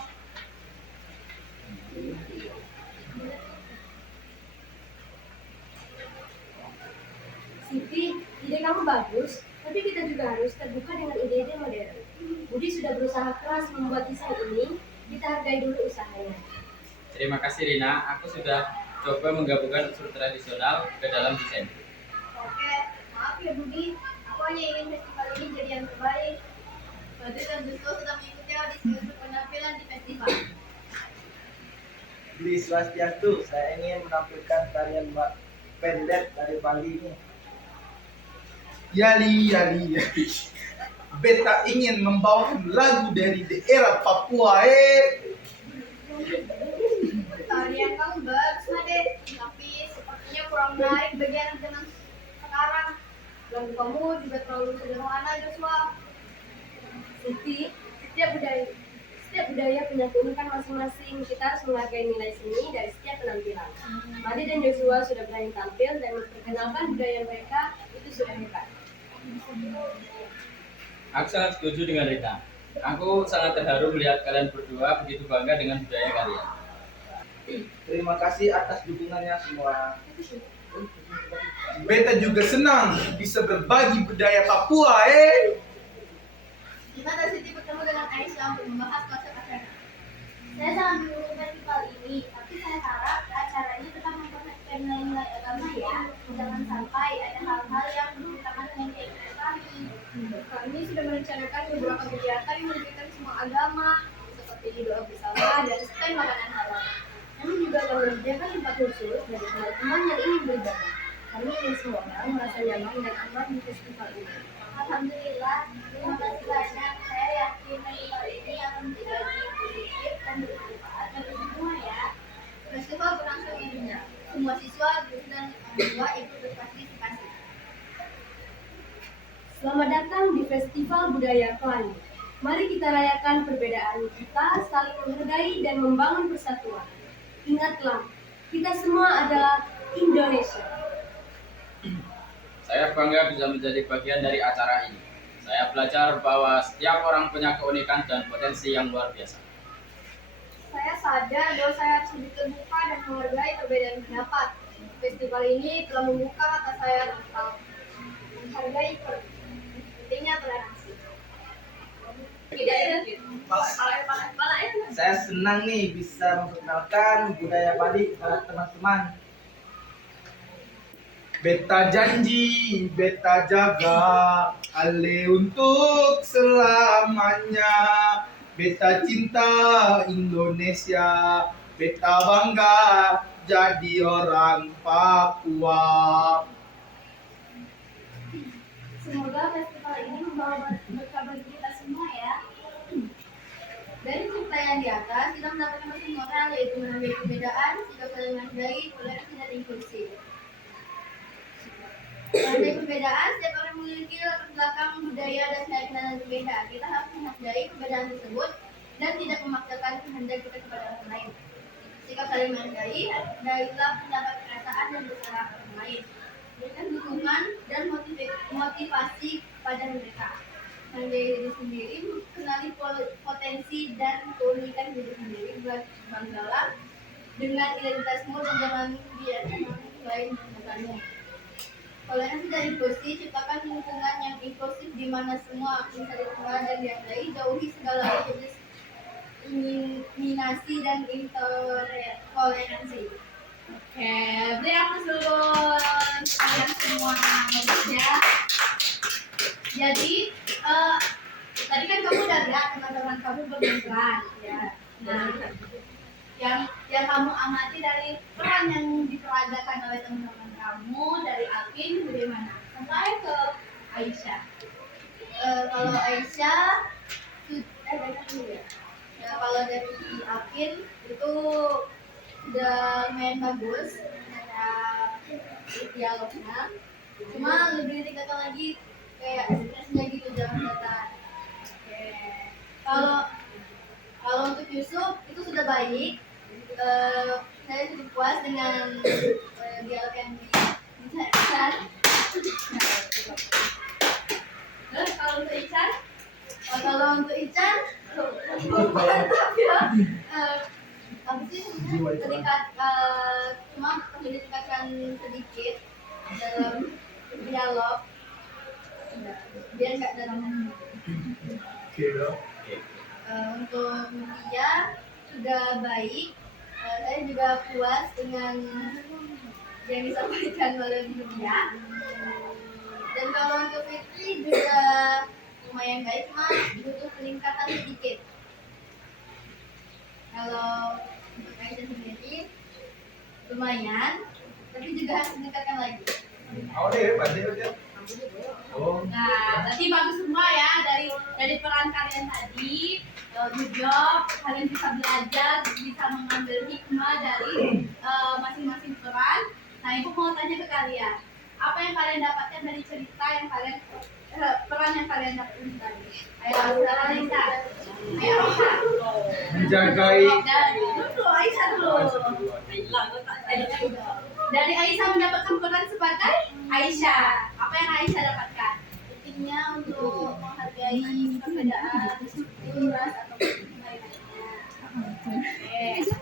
Siti, ide kamu bagus, tapi kita juga harus terbuka dengan ide-ide modern. Budi sudah berusaha keras membuat desain ini, kita hargai dulu usahanya. Terima kasih Rina, aku sudah coba menggabungkan unsur tradisional ke dalam desain. Oke, maaf ya Budi, aku hanya ingin festival ini jadi yang terbaik. Berarti dan Dusko sudah mengikuti audisi untuk penampilan di festival. Di Swastiastu, saya ingin menampilkan tarian pendek dari Bali ini. Yali, yali, yali. Beta ingin membawakan lagu dari daerah Papua. Tarian kamu bagus Made, tapi sepertinya kurang menarik bagian dengan sekarang. Lagu kamu juga terlalu sederhana Joshua. Siti, setiap budaya punya keunikan masing-masing. Kita harus menghargai nilai seni dari setiap penampilan. Madi dan Joshua sudah berani tampil dan memperkenalkan budaya mereka, itu sudah hebat. Aku sangat setuju dengan Rina. Aku sangat terharu melihat kalian berdua begitu bangga dengan budaya kalian. Terima kasih atas dukungannya semua. Beta juga senang bisa berbagi budaya Papua. Kita dari Siti bertemu dengan Aisyah untuk membahas konsep acara. Saya sangat mendukung festival ini, tapi saya harap acara ini tetap memperhatikan nilai-nilai agama ya. Jangan sampai ada hal-hal yang bertentangan dengan keyakinan kami. Kami sudah merencanakan beberapa kegiatan yang melibatkan semua agama, seperti doa bersama dan stand makanan halal. Kami juga akan menyediakan tempat khusus bagi teman-teman yang ingin beribadah. Kami ingin semua orang merasa nyaman dan aman di festival ini. Alhamdulillah, terima kasih banyak. Saya yakin festival ini akan menjadi positif dan bermanfaat bagi semua ya. Festival berlangsung indah. Semua siswa, guru dan orang tua ikut berpartisipasi. Selamat datang di Festival Budaya Pelangi. Mari kita rayakan perbedaan kita, saling menghargai dan membangun persatuan. Ingatlah, kita semua adalah Indonesia. Saya bangga bisa menjadi bagian dari acara ini. Saya belajar bahwa setiap orang punya keunikan dan potensi yang luar biasa. Saya sadar bahwa saya harus lebih terbuka dan menghargai perbedaan pendapat. Festival ini telah membuka mata saya tentang menghargai pentingnya toleransi. Saya senang nih bisa memperkenalkan budaya Bali kepada teman-teman. Beta janji, beta jaga, ale untuk selamanya. Beta cinta Indonesia, beta bangga jadi orang Papua. Semoga festival ini membawa berkah bagi kita semua ya. Dari cerita yang di atas, kita mendapatkan pesan moral yaitu menghargai perbedaan, sikap saling menghargai, toleransi dan inklusif. perbedaan, setiap orang memiliki latar belakang budaya dan keyakinan yang berbeda. Kita harus menghargai perbedaan tersebut dan tidak memaksakan kehendak kita kepada orang lain. Jika saling menghargai, darilah pendapat, perasaan, dan usaha orang lain. Berikan dukungan dan motivasi pada mereka. Menghargai diri sendiri, kenali potensi dan keunikan diri sendiri, berbanggalah dengan identitasmu dan jangan biarkan orang lain menentukanmu. Toleransi dan inklusi, ciptakan lingkungan yang inklusif di mana semua bisa diterima dan dihargai, jauhi segala jenis diskriminasi dan intoleransi. Oke, beri aplaus dulu kalian semua ya. Jadi tadi kan kamu udah lihat teman-teman kamu berperan ya. Nah, yang kamu amati dari peran yang diperagakan oleh teman-teman kamu dari Alvin bagaimana? Sampai ke Aisyah. Kalau Aisyah ya, kalau dari Alvin itu udah main bagus cara dialognya. Cuma lebih ditingkatkan lagi kayak ekspresinya gitu, jangan datar. Oke. Kalau untuk Yusuf itu sudah baik. Saya cukup puas dengan dialog yang dibicarakan. Terus kalau untuk Ican, mantap ya. Tapi sih terikat cuma perlu ditingkatkan sedikit dalam dialog biar nggak dalam. Untuk Mutia sudah baik. Saya juga puas dengan yang disampaikan oleh Mutia. Dan kalau untuk Fitri juga lumayan baik, cuma butuh peningkatan sedikit. Kalau untuk Aisyah sendiri lumayan, tapi juga harus meningkatkan lagi. Nah, berarti bagus semua ya dari peran kalian tadi. Good job, kalian bisa belajar, bisa mengambil hikmah dari masing-masing peran. Nah, ibu mau tanya ke kalian, apa yang kalian dapatkan dari cerita yang kalian peran yang kalian dapatkan tadi? Ayo, Aisyah. Ayo, Aisyah. Menjagai. Aisyah dulu. Dari Aisyah mendapatkan peran sebagai Aisyah. Apa yang Aisyah dapatkan? Intinya untuk menghargai perbedaan ras atau lain-lainnya.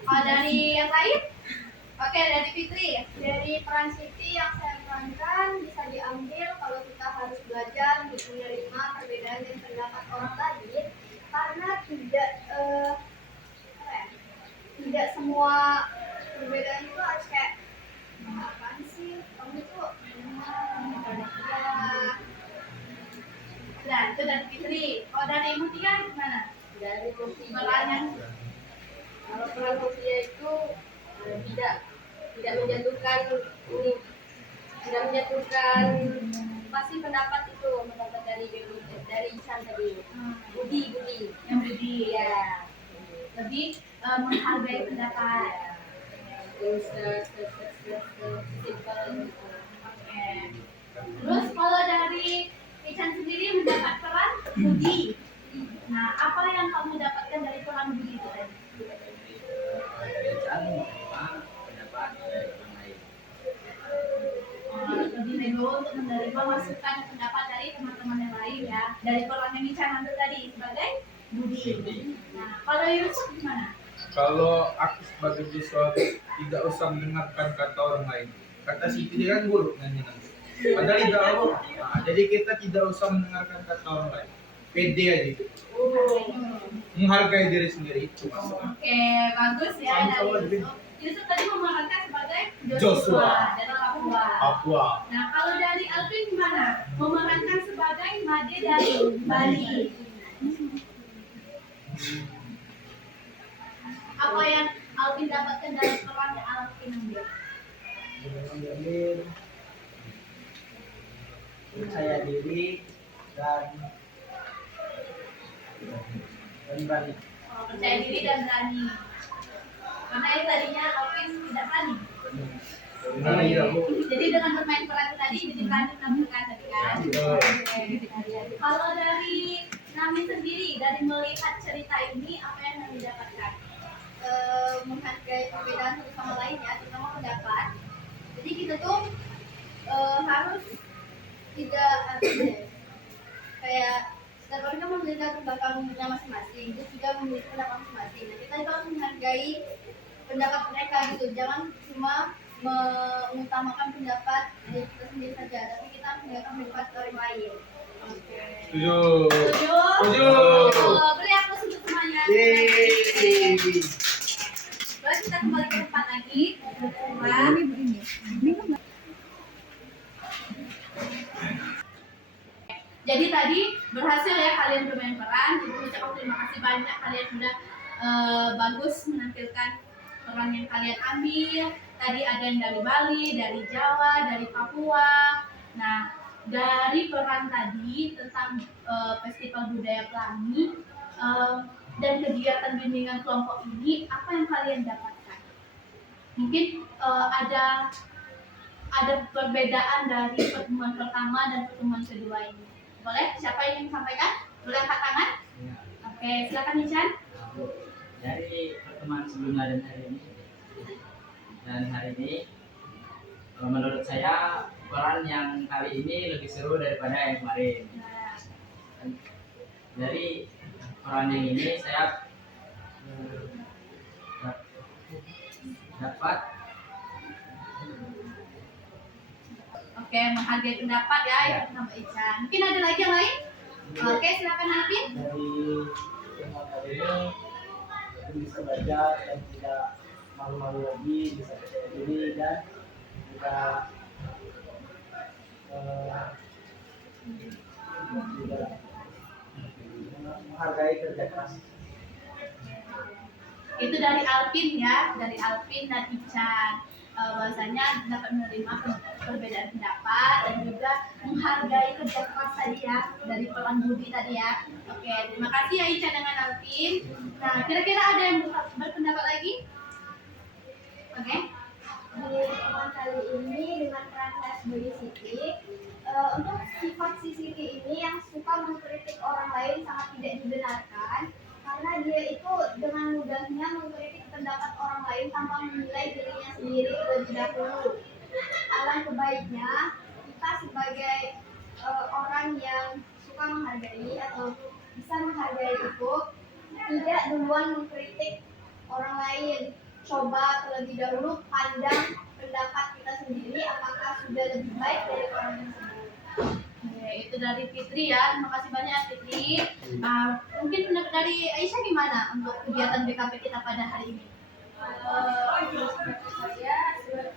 Kalau dari yang lain? Oke, dari Fitri. Dari peran Siti yang saya perankan bisa diambil kalau kita harus belajar untuk menerima perbedaan dan pendapat orang lain, karena tidak semua perbedaan itu harus kayak apaan sih kamu tuh nah itu dari Fitri. Kalau dari Mutia gimana? Dari Mutia, perannya kalau peran Mutia itu tidak menjatuhkan ini, tidak menjatuhkan pasti pendapat itu, pendapat dari Ican tadi. Budi yang Budi ya, lebih menghargai pendapat. Simple. Oke. Terus kalau dari Ican sendiri mendapat peran Budi. Nah, apa yang kamu dapatkan dari peran Budi itu tadi? Pendapat dari orang lain. Lebih nego untuk menerima masukan pendapat dari teman-teman yang lain ya. Dari peran yang Ican ambil tadi sebagai Budi. Nah, kalau Yusuf gimana? Kalau aku sebagai siswa tidak usah mendengarkan kata orang lain. Kata Siti dia kan buruk nanti. Padahal tidak buruk. Nah, jadi kita tidak usah mendengarkan kata orang lain. Pede aja. Menghargai diri sendiri itu masalah. Oke, bagus ya dari Yusuf. Yusuf tadi memerankan sebagai Joshua dari Papua. Papua. Nah, kalau dari Alvin gimana? Memerankan sebagai Made dari Bali. Apa yang Alvin dapatkan dari peran yang Alvin ambil? Menjamin percaya diri dan berani. Percaya diri dan berani. Karena yang tadinya Alvin tidak berani. Gimana ya Bu? Jadi dengan bermain peran tadi jadi berani menampilkan tadi kan. Betul. Oke. Kalau dari Nami sendiri dari melihat cerita ini apa yang Nami dapatkan? Menghargai perbedaan satu sama lain ya, terutama pendapat. Jadi kita tuh harus tidak apa ya, kayak setiap orang kan memiliki latar belakangnya masing-masing, terus juga memiliki pendapat masing-masing. Nah, kita juga harus menghargai pendapat mereka gitu, jangan cuma mengutamakan pendapat diri kita sendiri saja, tapi kita harus mendengarkan pendapat orang lain. Oke. Setuju. Setuju? Setuju. Beri aplaus untuk semuanya. Yeay. Lalu kita kembali ke tempat lagi. Jadi tadi berhasil ya kalian bermain peran. Jadi ucapkan terima kasih banyak kalian sudah bagus menampilkan peran yang kalian ambil. Tadi ada yang dari Bali, dari Jawa, dari Papua. Nah, dari peran tadi tentang Festival Budaya Pelangi dan kegiatan bimbingan kelompok ini, apa yang kalian dapatkan? Mungkin ada perbedaan dari pertemuan pertama dan pertemuan kedua ini. Boleh? Siapa yang ingin sampaikan? Boleh angkat tangan? Ya. Oke, silakan Nishan. Dari pertemuan sebelumnya dan hari ini, menurut saya peran yang kali ini lebih seru daripada yang kemarin. Dari peran yang ini saya dapat menghargai pendapat ya yang sama Ican. Mungkin ada lagi yang lain? Oke, silakan Alvin. Dari teman kali ini aku bisa belajar dan tidak malu-malu lagi, bisa percaya diri dan juga juga menghargai kerja keras. Itu dari Alvin ya, dari Alvin dan Ican. Bahwasanya dapat menerima perbedaan pendapat dan juga menghargai kerja keras tadi ya dari peran Budi tadi ya. Oke, terima kasih ya Ican dengan Alvin. Nah, kira-kira ada yang berpendapat lagi? Oke. Di pertemuan kali ini dengan peran saya sebagai Siti, untuk sifat si Siti ini yang suka mengkritik orang lain sangat tidak dibenarkan karena dia itu dengan mudahnya mengkritik pendapat orang lain tanpa menilai dirinya sendiri terlebih dahulu. Alangkah baiknya kita sebagai orang yang suka menghargai atau bisa menghargai itu tidak duluan mengkritik orang lain. Coba terlebih dahulu pandang pendapat kita sendiri apakah sudah lebih baik dari orang yang sebelumnya. Oke, itu dari Fitri ya. Terima kasih banyak Fitri. Mungkin pendapat dari Aisyah gimana untuk kegiatan BKP kita pada hari ini?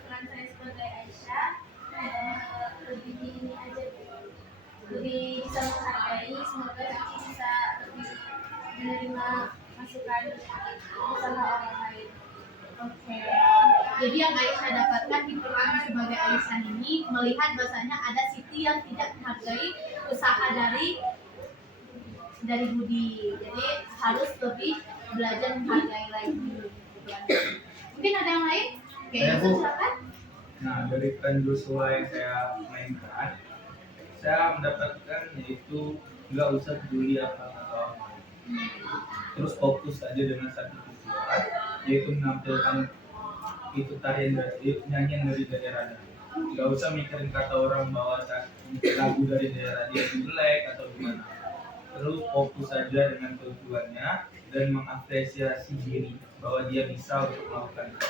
Peran saya sebagai Aisyah lebih ini aja, lebih bisa menghargai, semoga Cici bisa lebih menerima masukan bersama orang lain. Oke. Jadi yang Aisyah dapatkan di peran sebagai Aisyah ini melihat bahwasanya ada Siti yang tidak menghargai usaha dari Budi. Jadi harus lebih belajar menghargai lagi. Mungkin ada yang lain? Oke, Saya, Bu. silakan. Nah, dari peran Joshua yang saya mainkan, saya mendapatkan yaitu nggak usah peduli apa kata orang lain. Terus fokus saja dengan satu tujuan, yaitu menampilkan itu tarian dari nyanyian dari daerahnya. Nggak usah mikirin kata orang bahwa lagu dari daerah dia jelek atau gimana. Terus fokus saja dengan tujuannya dan mengapresiasi diri bahwa dia bisa untuk melakukan itu.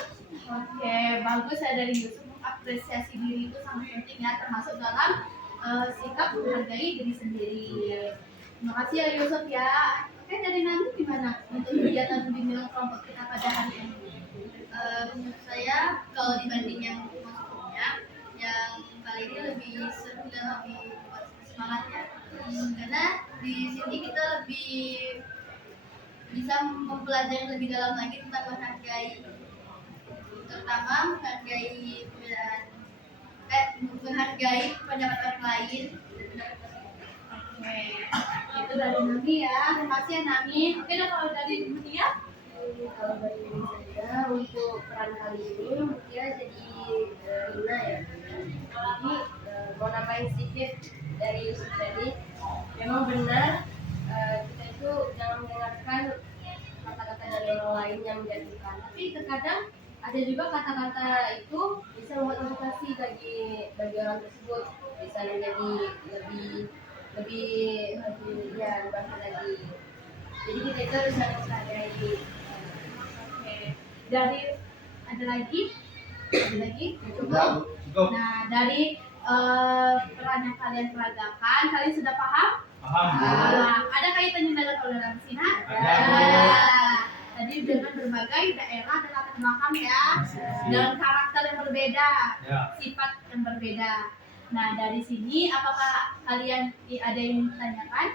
Oke, bagus ya dari Yusuf, mengapresiasi diri itu sangat penting ya, termasuk dalam sikap menghargai diri sendiri. Terima kasih ya Yusuf ya. Oke, dari Nami gimana untuk kegiatan bimbingan kelompok kita pada hari ini? Menurut saya kalau dibanding yang sebelumnya, yang kali ini lebih seru dan lebih semangat ya. Karena di sini kita lebih bisa mempelajari lebih dalam lagi tentang menghargai, terutama menghargai pendapat orang lain. Oke, itu dari Nami ya. Terima kasih ya Nami. Oke, dan kalau dari Mutia? Kalau dari saya untuk peran kali ini dia jadi Lina ya. Jadi mau nambahin sedikit dari Yusuf tadi, memang benar kita itu jangan mendengarkan kata-kata dari orang lain yang menjatuhkan. Tapi terkadang ada juga kata-kata itu bisa membuat motivasi bagi orang tersebut, bisa menjadi lebih ya lebih lagi. Jadi kita itu harus menghargai. Oke. Dari ada lagi? Cukup. Nah, dari peran yang kalian peragakan, kalian sudah paham? Paham, Bu. Ada kaitannya dengan toleransi, nah? Ada. Tadi dengan berbagai daerah dan latar belakang ya, dengan karakter yang berbeda, Ya. sifat yang berbeda. Nah, dari sini apakah kalian ada yang ditanyakan?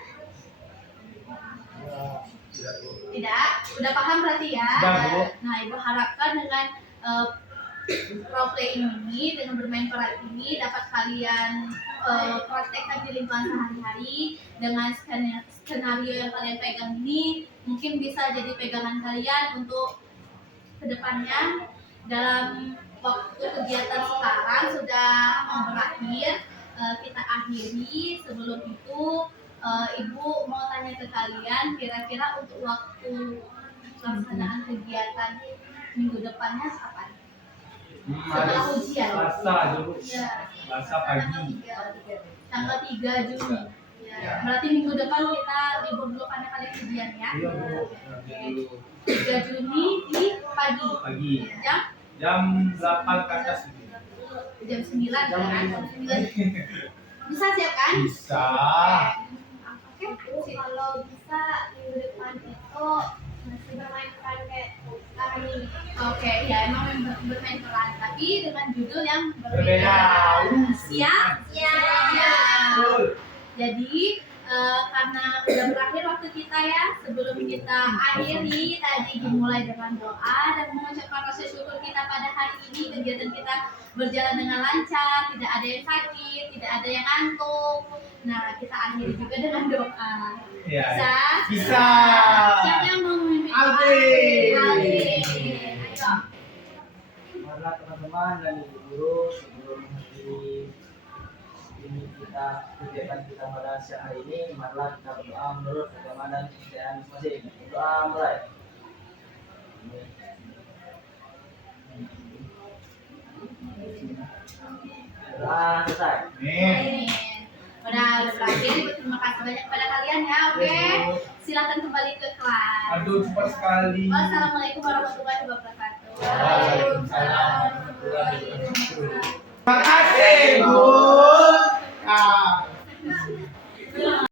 Tidak? Udah paham berarti ya? Sudah, Bu. Nah, Ibu harapkan dengan role play ini, dengan bermain peran ini dapat kalian praktekkan di lingkungan sehari-hari dengan skenario yang kalian pegang ini mungkin bisa jadi pegangan kalian untuk kedepannya. Dalam waktu kegiatan sekarang sudah mau berakhir, kita akhiri. Sebelum itu Ibu mau tanya ke kalian, kira-kira untuk waktu pelaksanaan kegiatan minggu depannya kapan? Setelah ujian. Selasa dulu. Ya. Selasa pagi. Tanggal 3 Juni. Ya. Berarti minggu depan kita libur dulu karena kalian ujian ya. Iya, Bu. Oke. 3 Juni di pagi. Pagi. Jam 8 ke atas. jam 9 kan? Jam 9. Bisa siap kan? Bisa. Oke. Kalau bisa minggu depan itu masih bermain peran kayak sekarang ini. Oke, ya emang bermain peran tapi dengan judul yang Berbeda. berbeda. Siap? Siap. Betul. Jadi karena udah berakhir waktu kita ya, sebelum kita akhiri tadi dimulai dengan doa dan mengucapkan rasa syukur kita pada hari ini, kegiatan kita berjalan dengan lancar, tidak ada yang sakit, tidak ada yang ngantuk. Nah, kita akhiri juga dengan doa. Ya. Bisa? Bisa. Siapa yang mau memimpin doa? Alvin. Alvin. Ayo. Marilah teman-teman dan ibu guru, sebelum mengakhiri ini kegiatan kita pada siang hari ini, marilah kita berdoa menurut agama dan kepercayaan masing-masing. Doa mulai. Doa selesai. Nih. Amin. Udah berakhir, terima kasih banyak kepada kalian ya, oke? Silakan kembali ke kelas. Aduh, cepat sekali. Wassalamualaikum warahmatullahi wabarakatuh.